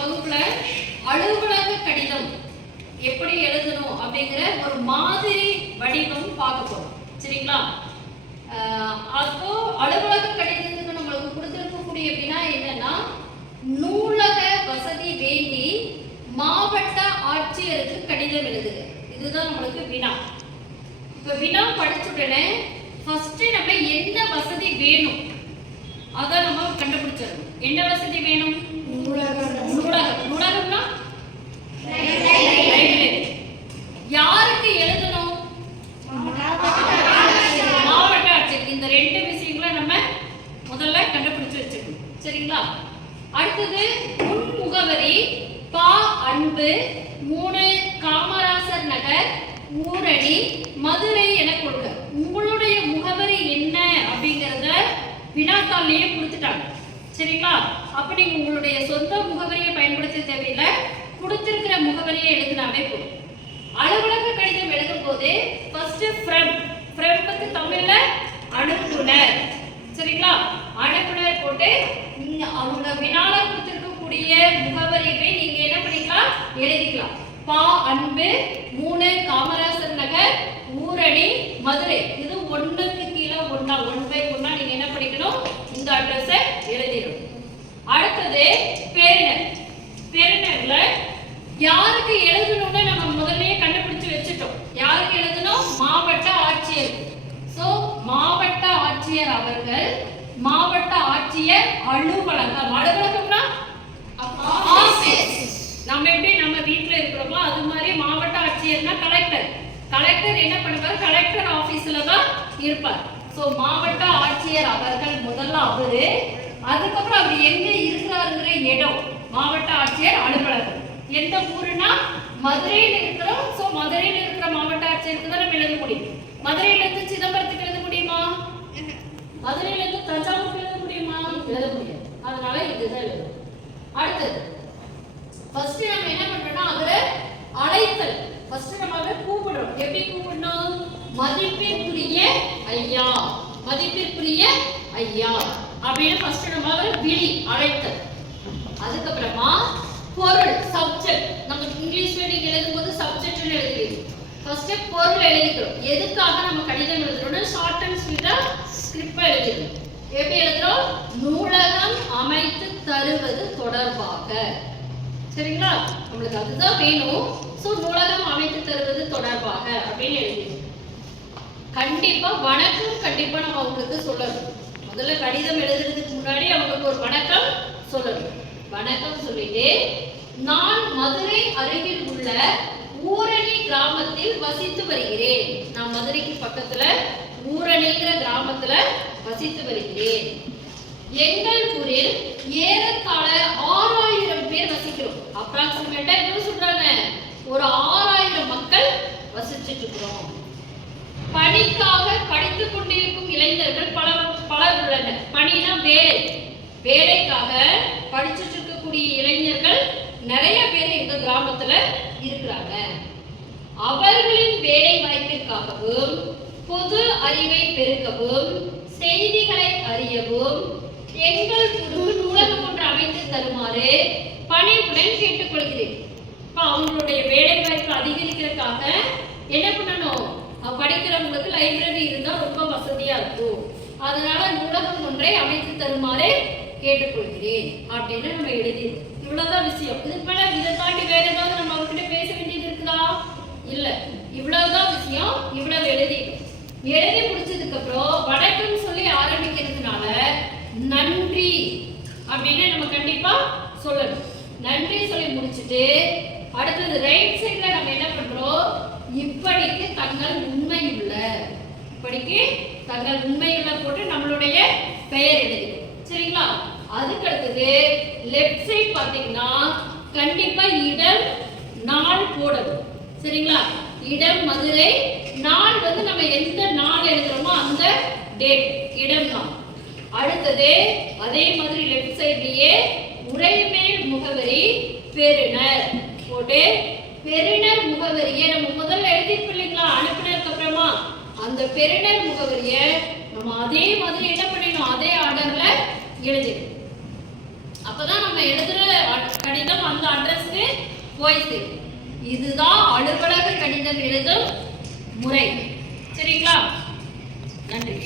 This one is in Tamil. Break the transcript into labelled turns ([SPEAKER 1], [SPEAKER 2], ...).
[SPEAKER 1] வகுப்புல அலுவலக கடிதம் எப்படி எழுதணும் அப்படிங்கிற ஒரு மாதிரி வடிவம் பார்க்க போறோம். சரிங்களா? அப்போ அலுவலக கடிதத்துக்கு நம்மளுக்கு கொடுத்திருக்கக்கூடிய வினா என்னன்னா நூலக வசதி வேண்டி மாவட்ட ஆட்சியருக்கு கடிதம் எழுதுக. இதுதான் நம்மளுக்கு வினா. இப்ப வினா படிச்ச உடனே ஃபர்ஸ்ட் நம்ம என்ன வசதி வேணும்? அதை நம்ம கண்டுபிடிச்சிடணும். என்ன வசதி வேணும்? நூலக நூலகம்னா லைப்ரரி யாருக்கு எழுதணும் மாவட்ட ஆட்சியர் இந்த ரெண்டு விஷயங்களை நம்ம முதல்ல கண்டுபிடிச்சு வச்சுக்கணும் சரிங்களா அடுத்தது முன் முகவரி பா அன்பு மூணு காமராசர் நகர் ஊரணி மதுரை என கொடுங்க. உங்களுடைய முகவரி என்ன அப்படிங்கிறத வினாத்தாள்லேயே கொடுத்துட்டாங்க. சரிங்களா? அப்போ நீங்கள் உங்களுடைய சொந்த முகவரியை பயன்படுத்த தேவையில்லை. கொடுத்துருக்கிற முகவரியை எழுதினாவே போதும். அலுவலக கடிதம் எழுதும் போது ஃபர்ஸ்ட் ஃப்ரம் ஃப்ரம்க்கு தமிழ்ல அனுப்புனர் சரிங்களா அனுப்புனர் போட்டு இங்க அவங்க வினால கொடுத்திருக்கக்கூடிய முகவரியை நீங்க என்ன பண்ணிக்கலாம் எழுதிக்கலாம். பா அன்பு மூணு காமராசர் நகர் ஊரணி மதுரை. இது ஒன்றுக்கு கீழே ஒன்னா ஒன் பை ஒன்னா நீங்க என்ன பண்ணிக்கணும் இந்த அட்ரஸை எழுதிடணும். அடுத்தது பேரினர் பேரினர்ல யாருக்கு எழுதணும்னு நம்ம முதல்லயே கண்டுபிடிச்சு வச்சுட்டோம். யாருக்கு எழுதணும்? மாவட்ட ஆட்சியர் சோ மாவட்ட ஆட்சியர் அவர்கள் மாவட்ட ஆட்சியர் அலுவலகம். அலுவலகம்னா? ஆபீஸ் நம்ம எப்படி நம்ம வீட்ல இருக்கிறோமோ அது மாதிரி மாவட்ட ஆட்சியர்னா கலெக்டர் என்ன பண்ணுவார்? கலெக்டர் ஆபீஸ்ல தான் இருப்பார். ஸோ மாவட்ட ஆட்சியர் அவர்கள் முதல்ல அவரு அதுக்கப்புறம் அவர் எங்க இருக்கிறாருங்கிற இடம் மாவட்ட ஆட்சியர் அலுவலகம். எந்த ஊருனா மதுரையில் இருக்கிறோம் ஸோ மதுரையில் இருக்கிற மாவட்ட ஆட்சியருக்கு தான் நம்ம எழுத முடியும். மதுரையில இருந்து சிதம்பரத்துக்கு எழுத முடியுமா? மதுரையில இருந்து தஞ்சாவூருக்கு எழுத முடியுமா? எழுத முடியாது. அதனால இதுதான் எழுதும் அடுத்தது ஃபர்ஸ்ட் நம்ம என்ன பண்றோம்னா அவரை அழைத்தல். ஃபர்ஸ்ட் நம்ம அவரை எப்படி கூப்பிடணும்? மதிப்பிற்குரிய ஐயா. மதிப்பிற்குரிய ஐயா. அப்படின்னு ஃபர்ஸ்ட் நம்ம விழி அழைத்தல். அதுக்கப்புறமா பொருள் சப்ஜெக்ட் நம்ம இங்கிலீஷ்ல நீங்க எழுதும்போது சப்ஜெக்ட்னு எழுதுவீங்க ஃபர்ஸ்ட் பொருள் எழுதிக்கிறோம். எதுக்காக நம்ம கடிதம் எழுதுறோம்னா ஷார்ட் அண்ட் ஸ்வீட்டா ஸ்கிரிப்ட் எழுதிக்கிறோம். எப்படி எழுதுறோம்? நூலகம் அமைத்து தருவது தொடர்பாக. சரிங்களா? நம்மளுக்கு அதுதான் வேணும். சோ நூலகம் அமைத்து தருவது தொடர்பாக அப்படின்னு எழுதிடுவோம் கண்டிப்பா வணக்கம் கண்டிப்பா நம்ம அவங்களுக்கு சொல்லணும். முதல்ல கடிதம் எழுதுறதுக்கு முன்னாடி அவங்களுக்கு ஒரு வணக்கம் சொல்லணும். வணக்கம் சொல்லிட்டு நான் மதுரை அருகில் உள்ள ஊரணி கிராமத்தில் வசித்து வருகிறேன். நான் மதுரைக்கு பக்கத்துல ஊரணிங்கிற கிராமத்துல வசித்து வருகிறேன். எங்கள் ஊரில் ஏறத்தாழ ஆறாயிரம் பேர் வசிக்கிறோம். அப்ராக்சிமேட்டா எங்க இருக்கிறாங்க. அவர்களின் வேலை வாய்ப்பிற்காகவும் பொது அறிவை பெருக்கவும் செய்திகளை அறியவும் எங்கள் குழு நூலகம் ஒன்று அமைத்து தருமாறு பணிவுடன் கேட்டுக்கொள்கிறேன். இப்ப அவங்களுடைய வேலை வாய்ப்பு அதிகரிக்கிறதுக்காக என்ன பண்ணணும்? படிக்கிறவங்களுக்கு லைப்ரரி இருந்தா ரொம்ப வசதியா இருக்கும். அதனால நூலகம் ஒன்றை அமைத்து தருமாறு கேட்டுக்கொள்கிறேன். அப்படின்னு நம்ம எழுதி இவ்வளவுதான் விஷயம். இதுக்கு மேல இதை தாண்டி வேற ஏதாவது நம்ம அவர்கிட்ட பேச வேண்டியது இருக்குதா இல்ல இவ்வளவுதான் விஷயம் இவ்வளவு எழுதி எழுதி முடிச்சதுக்கு அப்புறம் வணக்கம் சொல்லி ஆரம்பிக்கிறதுனால நன்றி அப்படின்னு நம்ம கண்டிப்பா சொல்லணும். நன்றி சொல்லி முடிச்சுட்டு அடுத்தது ரைட் சைட்ல நம்ம என்ன பண்றோம்? இப்படிக்கு தங்கள் உண்மையுள்ள இப்படிக்கு தங்கள் உண்மையுள்ள போட்டு நம்மளுடைய பெயர் எழுதிடும் சரிங்களா? அதுக்கு அடுத்தது லெஃப்ட் சைட் பாத்தீங்கன்னா கண்டிப்பா இடம் நாள் போடணும். சரிங்களா? இடம் மதுரை நாள் வந்து நம்ம எந்த நாள் எழுதுறோமோ அந்த டேட் இடம் தான். அடுத்தது அதே மாதிரி லெஃப்ட் சைட்லயே உரைமேல் முகவரி பெறுநர் போட்டு பெறுநர் முகவரியை நம்ம முதல்ல எழுதிருப்போம் இல்லைங்களா அனுப்பினதுக்கு அப்புறமா. அந்த பெறுநர் முகவரியை நம்ம அதே மாதிரி என்ன பண்ணிடணும் அதே ஆர்டர்ல எழுதிடணும். அப்பதான் நம்ம எழுதுற கடிதம் அந்த அட்ரஸ்க்கு போய் சேரும். இதுதான் அலுவலக கடிதம் எழுதும் முறை. சரிங்களா? நன்றி.